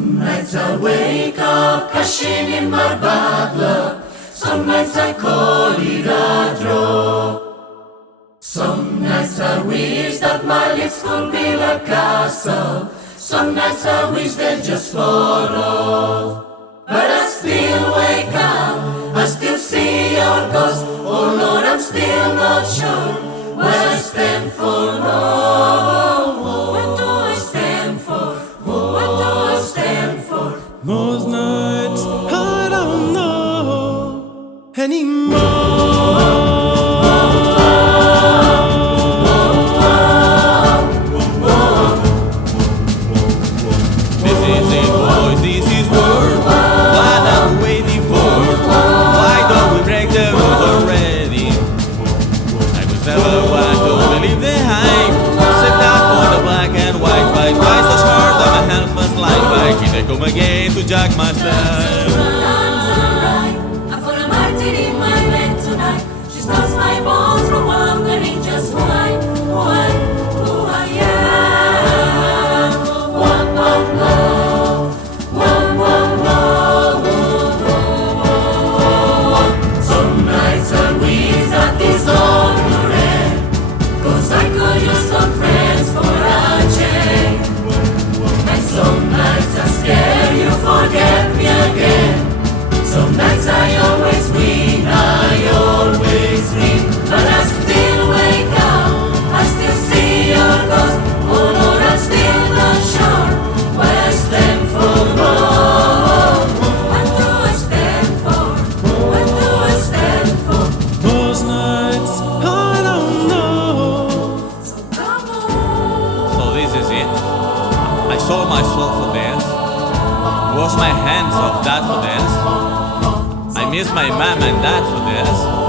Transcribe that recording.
Some nights I wake up cashing in my bad luck. Some nights I call it a draw. Some nights I wish that my lips could be like castle. Some nights I wish they'd just fall off. But I still wake up, I still see your ghost. Oh Lord, I'm still not sure where I stand for. What do I stand for? What do I stand for? Most nights I don't know anymore. Come again to jack my style. I found a martin in my bed tonight. She stops my bones from wondering just who I am. One, one, love. One, one, love. Some nights I wish that this all would end, 'cause I could use some friends for a change. And some nights I scare you, forget me again. Some nights I always win, but I still wake up, I still see your ghost. Oh Lord, I'm still not sure where I stand for. What do I stand for? What do I stand for? Most nights I don't know. So come on. So this is it. I sold my soul for dance. Wash my hands of that for dance. I miss my mom and dad for this.